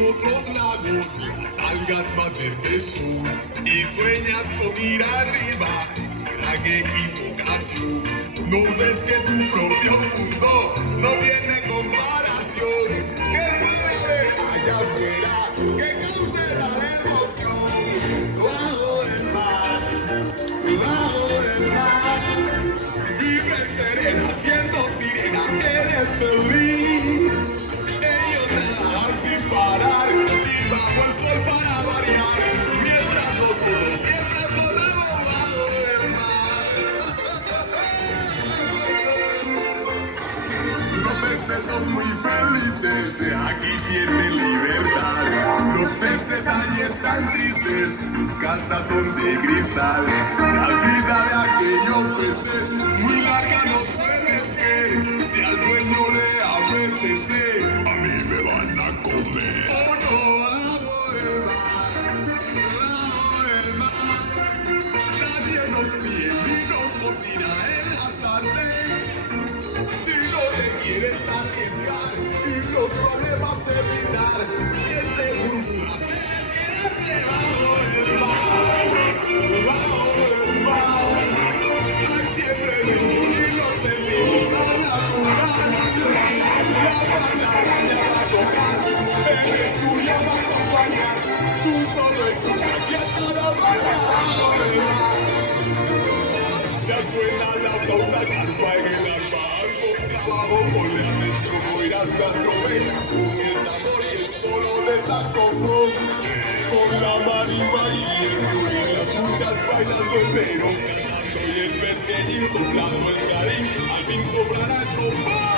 Otros lados, las algas más verdes son, y sueñas con ir arriba, gran equivocación. No ves que tu propio mundo no tiene comparación, que mueve allá afuera, que cause la emoción. Bajo el mar, vive serena, siendo sirena, eres feliz. Sin parar, y bajo el sol para variar, mientras nosotros siempre podemos bajo el mar. Los peces son muy felices, aquí tienen libertad. Los peces ahí están tristes, sus casas son de cristal. La vida de aquellos peces muy larga no suele ser, si al dueño le apetece, a mí me van a comer. Oh no, bajo el mar, nadie nos fríe ni nos cocina en la sartén. Si no te quieres arriesgar y los problemas evitar, y entre burbujas tienes que quedarte bajo el mar, hay siempre venir y los sentimos a natural. Eres tuya va a acompañar, tú solo escucha que hasta la vaya bajo el mar. Ya suena la flauta calma en el albar, con trabajo ponle atención, oirás las trompetas con el tambor y el solo de saxofón. Con la marimba y el violín, las muchas bailando el pero cantando y el pesqueñín soplando el clarín, al fin sobrará el trombón.